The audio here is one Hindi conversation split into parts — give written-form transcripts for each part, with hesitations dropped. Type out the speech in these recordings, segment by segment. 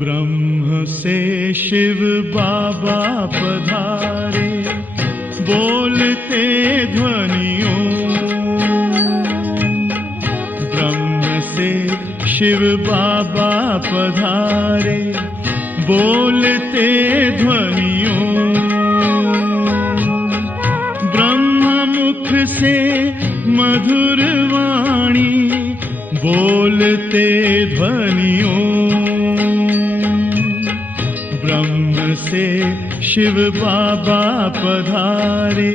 ब्रह्म से शिव बाबा पधारे, बोलते ध्वनियों। ब्रह्म से शिव बाबा पधारे, बोलते ध्वनियों। ब्रह्म मुख से मधुर वाणी, बोलते ध्वनियों। ब्रह्म से शिव बाबा पधारे,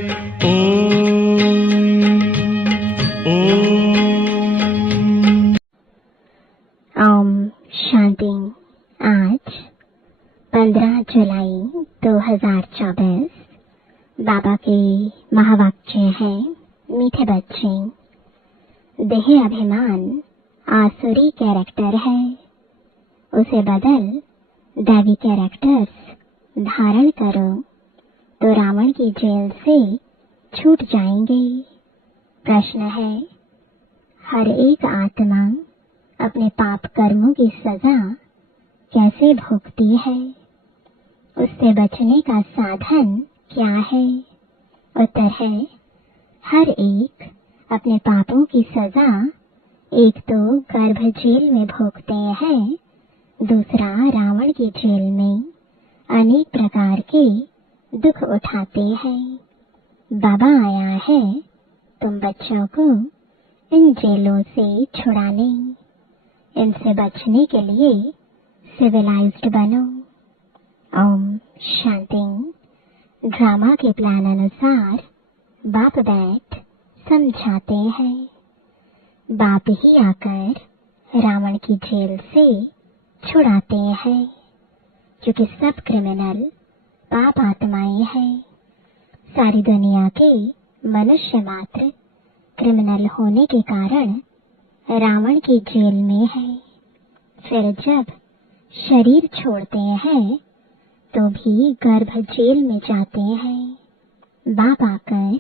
ओम शांति। आज 15 जुलाई 2024 बाबा के महावाक्य हैं, मीठे बच्चे। देह अभिमान आसुरी कैरेक्टर है, उसे बदल दैवी कैरेक्टर्स धारण करो तो रावण की जेल से छूट जाएंगे। प्रश्न है, हर एक आत्मा अपने पाप कर्मों की सजा कैसे भोगती है? उससे बचने का साधन क्या है? उत्तर है, हर एक अपने पापों की सजा एक तो गर्भ जेल में भोगते हैं, दूसरा रावण की जेल में अनेक प्रकार के दुख उठाते हैं। बाबा आया है तुम बच्चों को इन जेलों से छुड़ाने। इनसे बचने के लिए सिविलाइज्ड बनो। ओम शांति। ड्रामा के प्लान अनुसार बाप बैठ समझाते हैं। बाप ही आकर रावण की जेल से छुड़ाते हैं, क्योंकि सब क्रिमिनल पाप आत्माएं हैं। सारी दुनिया के मनुष्य मात्र क्रिमिनल होने के कारण रावण की जेल में है। फिर जब शरीर छोड़ते हैं तो भी गर्भ जेल में जाते हैं। बाप आकर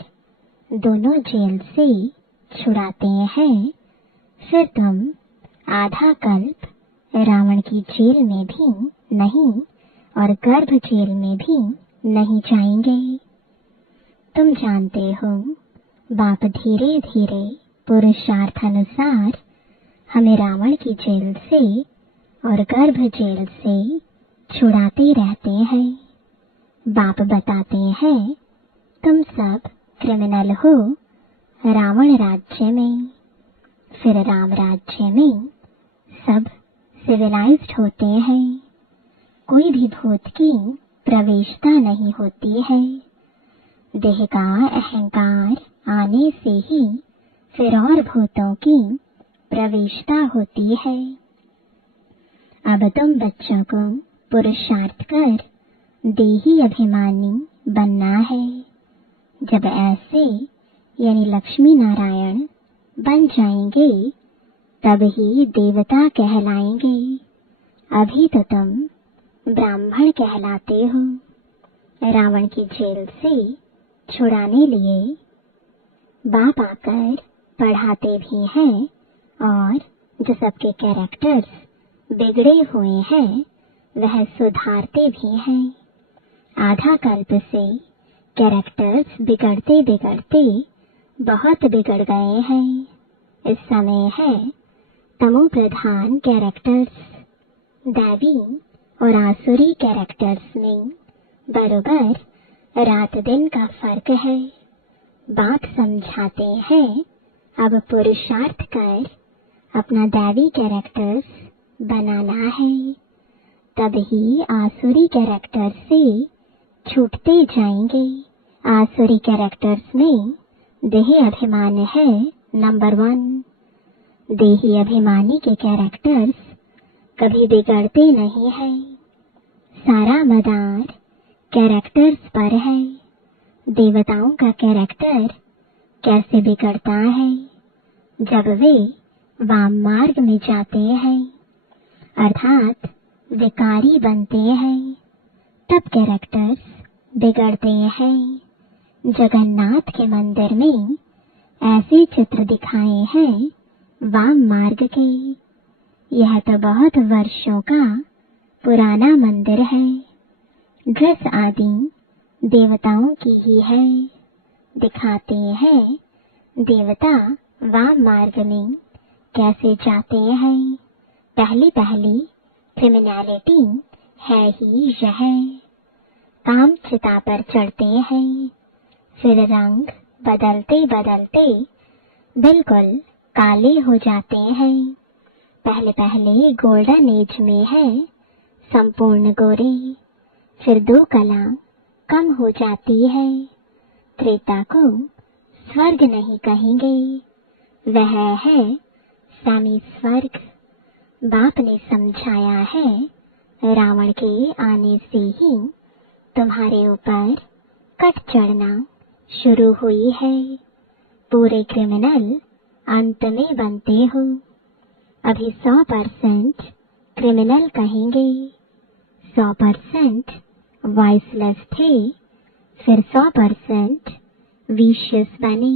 दोनों जेल से छुड़ाते हैं। फिर तुम आधा कल्प रावण की जेल में भी नहीं और गर्भ जेल में भी नहीं जाएंगे। तुम जानते हो, बाप धीरे धीरे पुरुषार्थ अनुसार हमें रावण की जेल से और गर्भ जेल से छुड़ाते रहते हैं। बाप बताते हैं, तुम सब क्रिमिनल हो रावण राज्य में। फिर राम राज्य में सब सिविलाइज्ड होते हैं। कोई भी भूत की प्रवेशता नहीं होती है। देह का अहंकार आने से ही फिर और भूतों की प्रवेशता होती है। अब तुम बच्चों को पुरुषार्थ कर देही अभिमानी बनना है। जब ऐसे यानी लक्ष्मी नारायण बन जाएंगे तब ही देवता कहलाएंगे। अभी तो तुम ब्राह्मण कहलाते हो। रावण की जेल से छुड़ाने लिए बाप आकर पढ़ाते भी हैं और जो सबके कैरेक्टर्स बिगड़े हुए हैं वह सुधारते भी हैं। आधा कल्प से कैरेक्टर्स बिगड़ते बिगड़ते बहुत बिगड़ गए हैं। इस समय है तमो प्रधान कैरेक्टर्स। दैवी और आसुरी कैरेक्टर्स में बरोबर रात दिन का फर्क है। बाप समझाते हैं, अब पुरुषार्थ कर अपना दैवी कैरेक्टर्स बनाना है, तब ही आसुरी कैरेक्टर से छूटते जाएंगे। आसुरी कैरेक्टर्स में देही अभिमान है नंबर 1। देही अभिमानी के कैरेक्टर्स कभी बिगड़ते नहीं है। सारा मदार कैरेक्टर्स पर है। देवताओं का कैरेक्टर कैसे बिगड़ता है जब वे वाम मार्ग में जाते हैं, अर्थात विकारी बनते हैं, तब कैरेक्टर्स बिगड़ते हैं। जगन्नाथ के मंदिर में ऐसे चित्र दिखाए हैं वाम मार्ग के। यह तो बहुत वर्षों का पुराना मंदिर है। ड्रेस आदि देवताओं की ही है। दिखाते हैं देवता वाम मार्ग में कैसे जाते हैं। पहली पहली क्रिमिनैलिटी है ही यह। काम चिता पर चढ़ते हैं, फिर रंग बदलते बदलते बिल्कुल काले हो जाते हैं। पहले पहले गोल्डन एज में है संपूर्ण गोरे, फिर 2 कला कम हो जाती है। त्रेता को स्वर्ग नहीं कहेंगे, वह है सेमी स्वर्ग। बाप ने समझाया है रावण के आने से ही तुम्हारे ऊपर कट चढ़ना शुरू हुई है। पूरे क्रिमिनल अंत में बनते हो। अभी 100% क्रिमिनल कहेंगे, 100% वॉइसलेस थे, फिर 100% विशियस बने।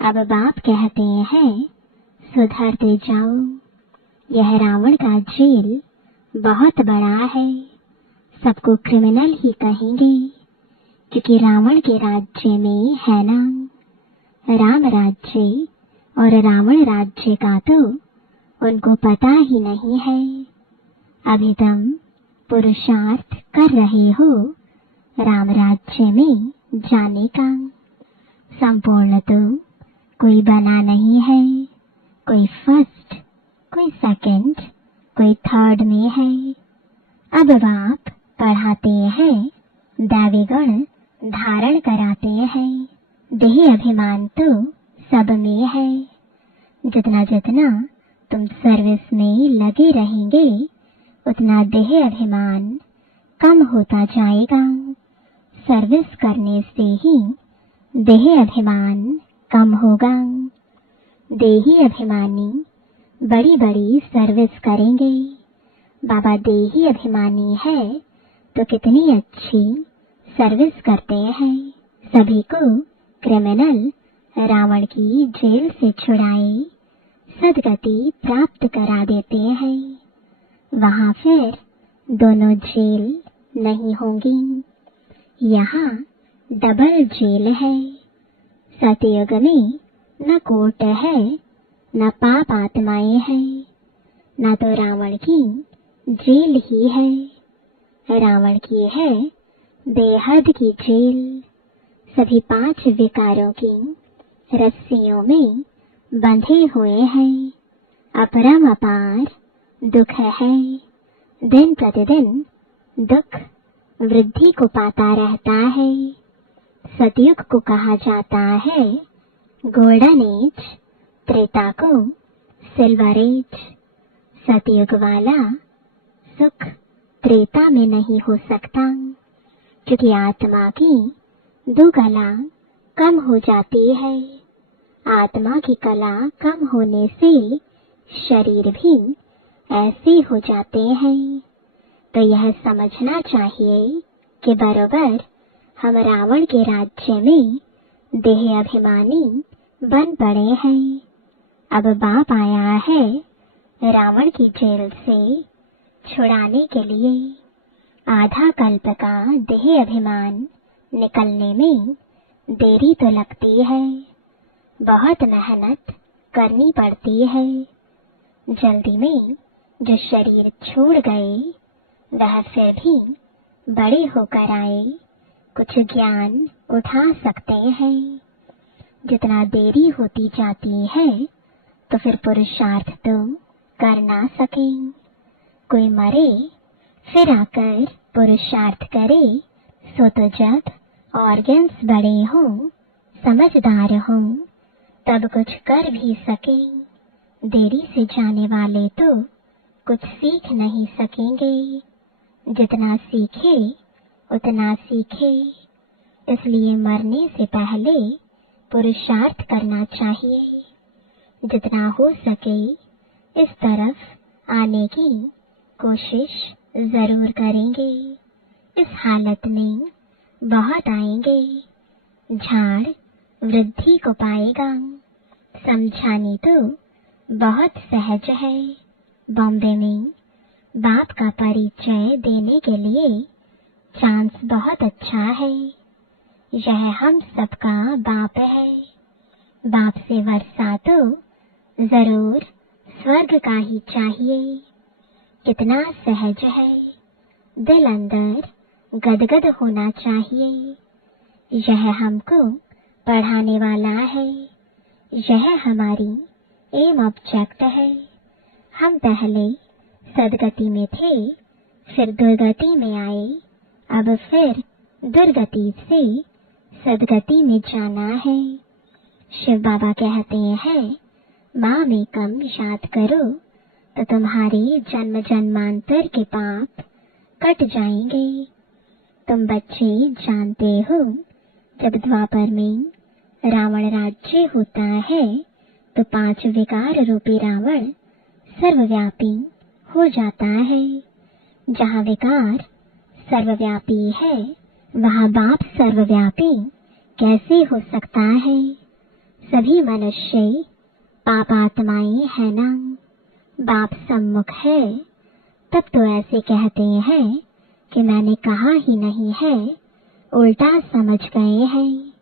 अब बाप कहते हैं सुधरते जाओ। यह रावण का जेल बहुत बड़ा है। सबको क्रिमिनल ही कहेंगे, क्योंकि रावण के राज्य में है ना राम राज्य और रावण राज्य का तो उनको पता ही नहीं है। अभी तुम पुरुषार्थ कर रहे हो राम राज्य में जाने का। संपूर्ण तो कोई बना नहीं है। कोई फर्स्ट, कोई सेकंड, कोई थर्ड में है। अब बाप पढ़ाते हैं, दैवी गुण धारण कराते हैं। देह अभिमान तो सब में है। जितना जितना तुम सर्विस में लगे रहेंगे, उतना देह अभिमान कम होता जाएगा। सर्विस करने से ही देह अभिमान कम होगा। देही अभिमानी बड़ी बड़ी सर्विस करेंगे। बाबा देही अभिमानी है तो कितनी अच्छी सर्विस करते हैं। सभी को क्रिमिनल रावण की जेल से छुड़ाए सदगति प्राप्त करा देते हैं। वहां फिर दोनों जेल नहीं होंगी। यहाँ डबल जेल है। सतयुग में न कोर्ट है, न पाप आत्माएं हैं, न तो रावण की जेल ही है। रावण की है बेहद की जेल। सभी 5 विकारों की रस्सियों में बंधे हुए हैं। अपरम अपार दुख है। दिन प्रतिदिन दुख वृद्धि को पाता रहता है। सतयुग को कहा जाता है गोल्डन एज, त्रेता को सिल्वर एज। सतयुग वाला सुख त्रेता में नहीं हो सकता, क्योंकि आत्मा की 2 कला कम हो जाती है। आत्मा की कला कम होने से शरीर भी ऐसे हो जाते हैं। तो यह समझना चाहिए कि बरोबर हम रावण के राज्य में देह अभिमानी बन पड़े हैं। अब बाप आया है रावण की जेल से छुड़ाने के लिए। आधा कल्प का देह अभिमान निकलने में देरी तो लगती है, बहुत मेहनत करनी पड़ती है। जल्दी में जो शरीर छोड़ गए वह फिर भी बड़े होकर आए कुछ ज्ञान उठा सकते हैं। जितना देरी होती जाती है तो फिर पुरुषार्थ तो कर ना सके। कोई मरे फिर आकर पुरुषार्थ करे, सो तो जब ऑर्गन्स बड़े हों, समझदार हों, तब कुछ कर भी सके। देरी से जाने वाले तो कुछ सीख नहीं सकेंगे। जितना सीखे उतना सीखे। इसलिए मरने से पहले पुरुषार्थ करना चाहिए। जितना हो सके इस तरफ आने की कोशिश जरूर करेंगे। इस हालत में बहुत आएंगे। झाड़ वृद्धि को पाएगा। समझाने तो बहुत सहज है। बॉम्बे में बाप का परिचय देने के लिए चांस बहुत अच्छा है। यह हम सबका बाप है। बाप से वर्षा तो जरूर स्वर्ग का ही चाहिए। कितना सहज है। दिल अंदर गदगद होना चाहिए। यह हमको पढ़ाने वाला है। यह हमारी एम ऑब्जेक्ट है। हम पहले सदगति में थे, फिर दुर्गति में आए, अब फिर दुर्गति से सदगति में जाना है। शिव बाबा कहते हैं, माँ में कम याद करो तो तुम्हारे जन्म जन्मांतर के पाप कट जाएंगे। तुम बच्चे जानते हो, जब द्वापर में रावण राज्य होता है तो 5 विकार रूपी रावण सर्वव्यापी हो जाता है। जहाँ विकार सर्वव्यापी है वहाँ बाप सर्वव्यापी कैसे हो सकता है। सभी मनुष्य पापात्माएं है ना। बाप सम्मुख है तब तो ऐसे कहते हैं कि मैंने कहा ही नहीं है। उल्टा समझ गए हैं।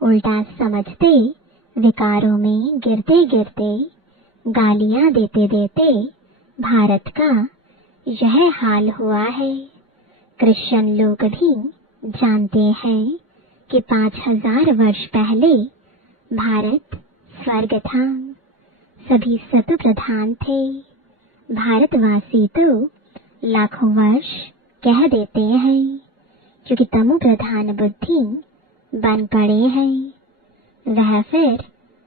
उल्टा समझते विकारों में गिरते गिरते गालियां देते देते भारत का यह हाल हुआ है। क्रिश्चियन लोग भी जानते हैं कि 5000 वर्ष पहले भारत स्वर्ग था। सभी सतु प्रधान थे। भारतवासी तो लाखों वर्ष कह देते हैं, क्योंकि तमो प्रधान बुद्धि बन पड़े हैं। वह फिर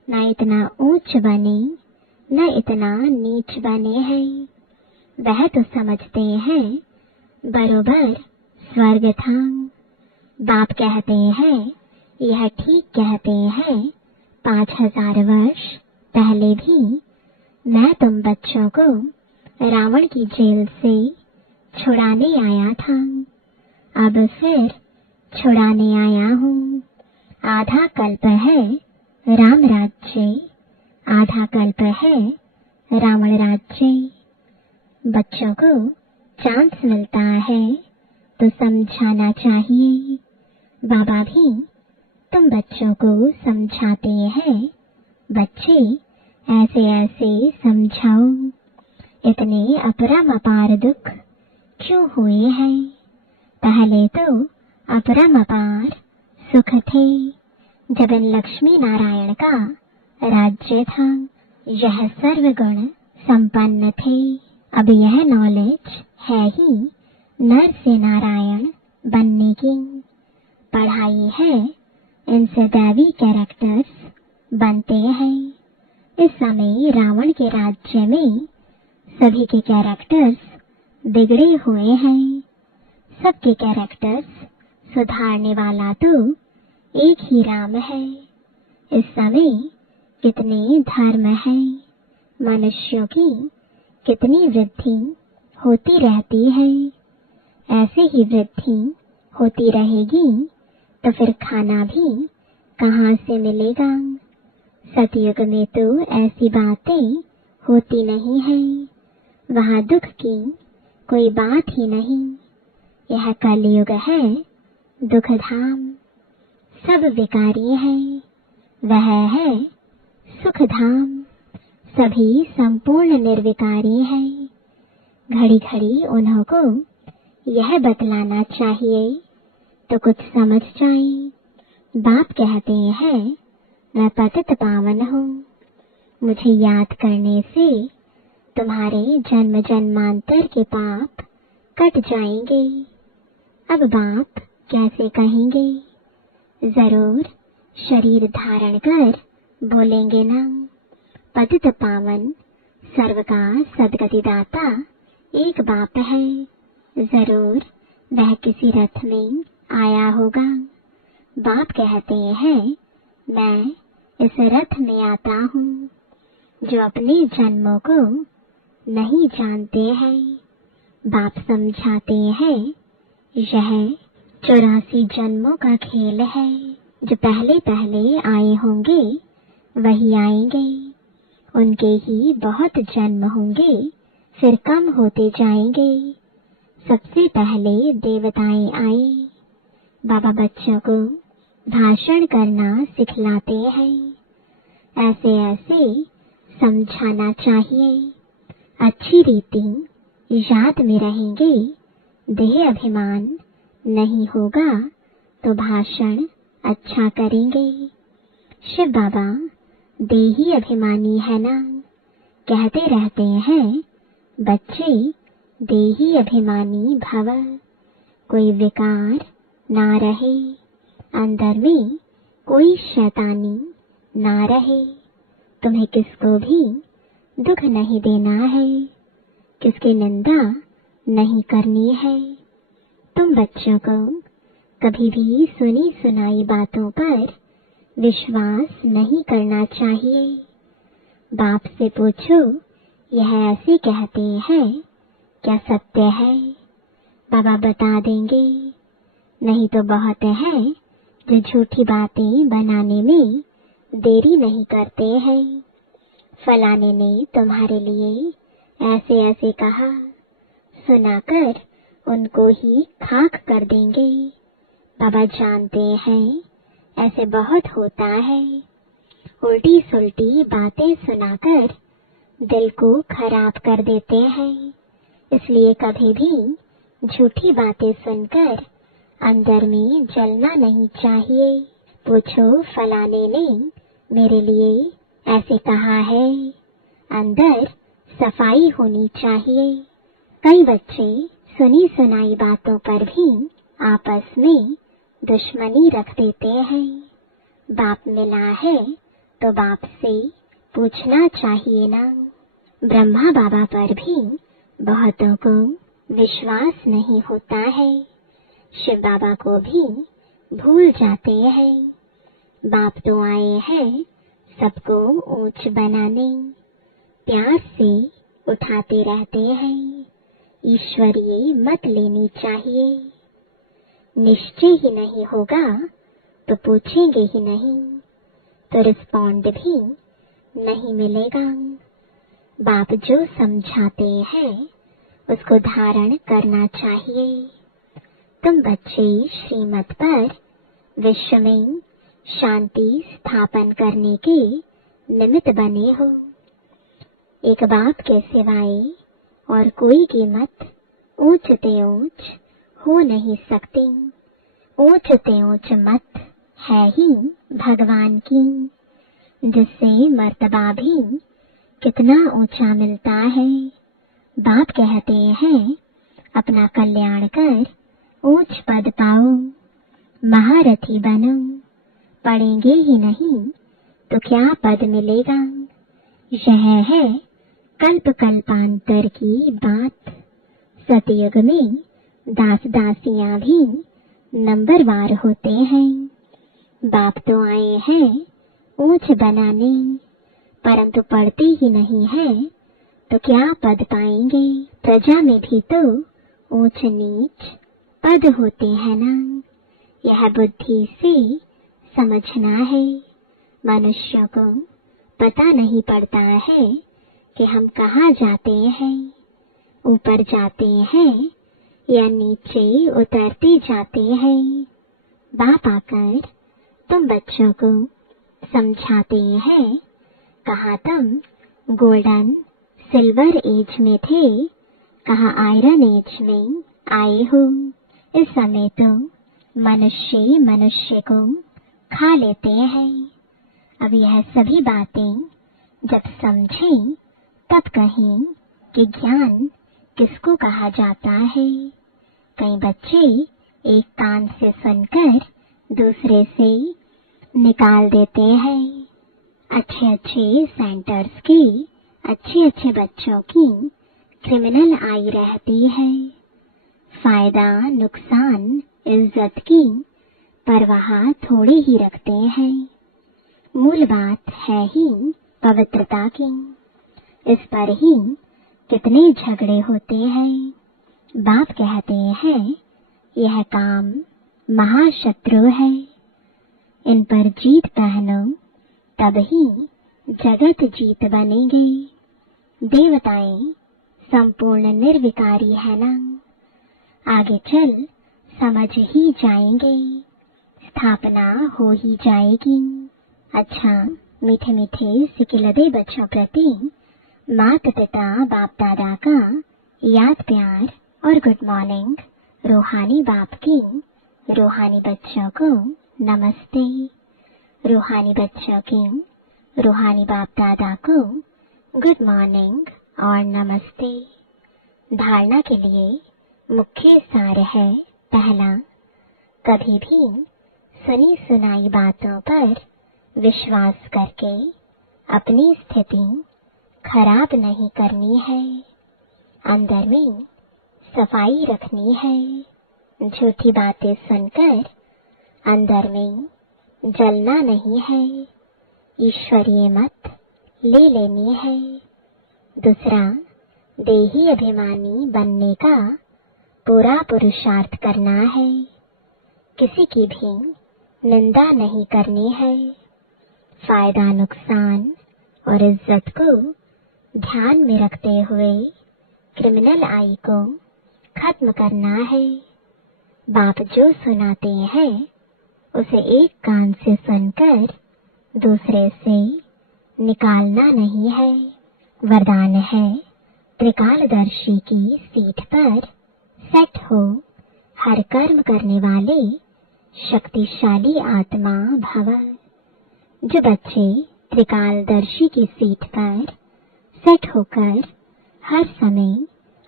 न इतना ऊंच बने न इतना नीच बने हैं। वह तो समझते हैं बरोबर स्वर्ग था। बाप कहते हैं, यह ठीक कहते हैं, 5000 वर्ष पहले भी मैं तुम बच्चों को रावण की जेल से छुड़ाने आया था। अब फिर छुड़ाने आया हूँ। आधा कल्प है राम राज्य, आधा कल्प है रावण राज्य। बच्चों को चांस मिलता है तो समझाना चाहिए। बाबा भी तुम बच्चों को समझाते हैं, बच्चे ऐसे ऐसे समझाओ। इतने अपरम अपार दुख क्यों हुए हैं। पहले तो अपरम अपार सुख थे, जब इन लक्ष्मी नारायण का राज्य था। यह सर्वगुण संपन्न थे। अब यह नॉलेज है ही नर से नारायण बनने की। पढ़ाई है, इनसे दैवी कैरेक्टर्स बनते हैं। इस समय रावण के राज्य में सभी के कैरेक्टर्स बिगड़े हुए हैं। सबके कैरेक्टर्स सुधारने वाला तो एक ही राम है। इस समय कितने धर्म हैं। मनुष्यों की कितनी वृद्धि होती रहती है। ऐसे ही वृद्धि होती रहेगी तो फिर खाना भी कहाँ से मिलेगा। सतयुग में तो ऐसी बातें होती नहीं है। वहाँ दुख की कोई बात ही नहीं। यह कलयुग है दुख धाम। सब विकारी है, वह है सुख धाम। सभी संपूर्ण निर्विकारी है। घड़ी घड़ी उन्हों को यह बतलाना चाहिए तो कुछ समझ जाए। बाप कहते हैं, मैं पतित पावन हूँ। मुझे याद करने से तुम्हारे जन्म जन्मांतर के पाप कट जाएंगे। अब बाप कैसे कहेंगे। जरूर शरीर धारण कर बोलेंगे ना। पतित पावन सर्व का सदगति दाता एक बाप है। जरूर वह किसी रथ में आया होगा। बाप कहते हैं, मैं इस रथ में आता हूँ जो अपने जन्मों को नहीं जानते हैं। बाप समझाते हैं यह 84 जन्मों का खेल है। जो पहले पहले आए होंगे वही आएंगे, उनके ही बहुत जन्म होंगे, फिर कम होते जाएंगे। सबसे पहले देवताएं आए। बाबा बच्चों को भाषण करना सिखलाते हैं। ऐसे ऐसे समझाना चाहिए। अच्छी रीति याद में रहेंगे। देह अभिमान नहीं होगा तो भाषण अच्छा करेंगे। शिव बाबा देही अभिमानी है ना, कहते रहते हैं बच्चे देही अभिमानी भव। कोई विकार ना रहे, अंदर में कोई शैतानी ना रहे। तुम्हें किसको भी दुख नहीं देना है, किसकी निंदा नहीं करनी है। तुम बच्चों को कभी भी सुनी सुनाई बातों पर विश्वास नहीं करना चाहिए। बाप से पूछो यह ऐसे कहते हैं, क्या सत्य है? बाबा बता देंगे। नहीं तो बहुत है जो झूठी बातें बनाने में देरी नहीं करते हैं। फलाने ने तुम्हारे लिए ऐसे ऐसे कहा, सुनाकर उनको ही खाक कर देंगे। बाबा जानते हैं ऐसे बहुत होता है। उल्टी सुल्टी बातें सुनाकर दिल को खराब कर देते हैं। इसलिए कभी भी झूठी बातें सुनकर अंदर में जलना नहीं चाहिए। पूछो फलाने ने मेरे लिए ऐसे कहा है। अंदर सफाई होनी चाहिए। कई बच्चे सुनी सुनाई बातों पर भी आपस में दुश्मनी रख देते हैं। बाप मिला है तो बाप से पूछना चाहिए ना। ब्रह्मा बाबा पर भी बहुतों को विश्वास नहीं होता है। शिव बाबा को भी भूल जाते हैं। बाप तो आए हैं सबको ऊंच बनाने, प्यार से उठाते रहते हैं। ईश्वरीय मत लेनी चाहिए। निश्चय ही नहीं होगा तो पूछेंगे ही नहीं, तो रिस्पॉन्ड भी नहीं मिलेगा। बाप जो समझाते हैं उसको धारण करना चाहिए। तुम बच्चे श्रीमत पर विश्व में शांति स्थापन करने के निमित्त बने हो। एक बाप के सिवाय और कोई कीमत ऊंच ते ऊंच हो नहीं सकती। ऊंच ते ऊंच मत है ही भगवान की, जिससे मर्तबा भी कितना ऊंचा मिलता है। बाप कहते हैं अपना कल्याण कर ऊंच पद पाओ, महारथी बनो। पढ़ेंगे ही नहीं तो क्या पद मिलेगा। यह है कल्प कल्पांतर की बात। सतयुग में दास दासियां भी नंबरवार होते हैं। बाप तो आए हैं ऊंच बनाने, परंतु पढ़ते ही नहीं है तो क्या पद पाएंगे। प्रजा में भी तो ऊंच नीच पद होते हैं ना। यह बुद्धि से समझना है। मनुष्यों को पता नहीं पड़ता है कि हम कहाँ जाते हैं, ऊपर जाते हैं या नीचे उतरते जाते हैं। बाप आकर तुम बच्चों को समझाते हैं, कहाँ तुम गोल्डन सिल्वर एज में थे, कहाँ आयरन एज में आए हो। इस समय तो मनुष्य मनुष्य को खा लेते हैं। अब यह सभी बातें जब समझें तब कहें कि ज्ञान किसको कहा जाता है। कई बच्चे एक कान से सुनकर दूसरे से निकाल देते हैं। अच्छे अच्छे सेंटर्स के अच्छे अच्छे बच्चों की क्रिमिनल आई रहती है। फायदा नुकसान इज्जत की परवाह थोड़ी ही रखते हैं। मूल बात है ही पवित्रता की। इस पर ही कितने झगड़े होते हैं। बाप कहते हैं यह काम महाशत्रु है, इन पर जीत पहनो तब ही जगत जीत बनेगी। देवताएं संपूर्ण निर्विकारी है ना, आगे चल समझ ही जाएंगे, स्थापना हो ही जाएगी। अच्छा, मीठे मीठे सिकिलदे बच्चों प्रति माता पिता बाप दादा का याद प्यार और गुड मॉर्निंग। रूहानी बाप की रूहानी बच्चों को नमस्ते। रूहानी बच्चों की रूहानी बाप दादा को गुड मॉर्निंग और नमस्ते। धारणा के लिए मुख्य सार है, पहला, कभी भी सुनी सुनाई बातों पर विश्वास करके अपनी स्थिति खराब नहीं करनी है। अंदर में सफाई रखनी है। झूठी बातें सुनकर अंदर में जलना नहीं है। ईश्वरीय मत ले लेनी है। दूसरा, देही अभिमानी बनने का पूरा पुरुषार्थ करना है। किसी की भी निंदा नहीं करनी है। फायदा नुकसान और इज्जत को ध्यान में रखते हुए क्रिमिनल आई को खत्म करना है। बाप जो सुनाते हैं उसे एक कान से सुनकर दूसरे से निकालना नहीं है। वरदान है, त्रिकालदर्शी की सीट पर सेट हो, हर कर्म करने वाले शक्तिशाली आत्मा भव। जो बच्चे त्रिकालदर्शी की सीट पर सेट होकर हर समय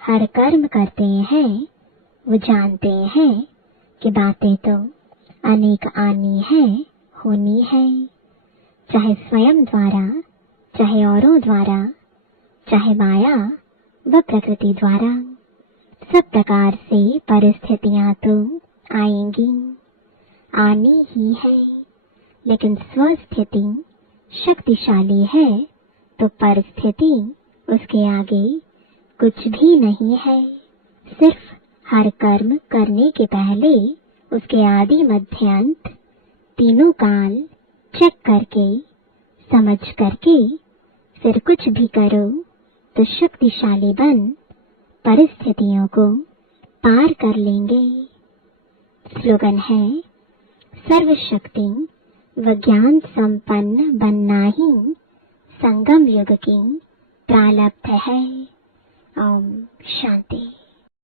हर कर्म करते हैं, वो जानते हैं कि बातें तो अनेक आनी है, होनी है, चाहे स्वयं द्वारा, चाहे औरों द्वारा, चाहे माया व प्रकृति द्वारा। सब प्रकार से परिस्थितियां तो आएंगी, आनी ही है, लेकिन स्वस्थिति शक्तिशाली है तो परिस्थिति उसके आगे कुछ भी नहीं है। सिर्फ हर कर्म करने के पहले उसके आदि मध्य अंत तीनों काल चेक करके समझ करके फिर कुछ भी करो तो शक्तिशाली बन परिस्थितियों को पार कर लेंगे। स्लोगन है, सर्वशक्ति व ज्ञान संपन्न बनना ही संगम युग की प्रारब्ध है। ओम शांति।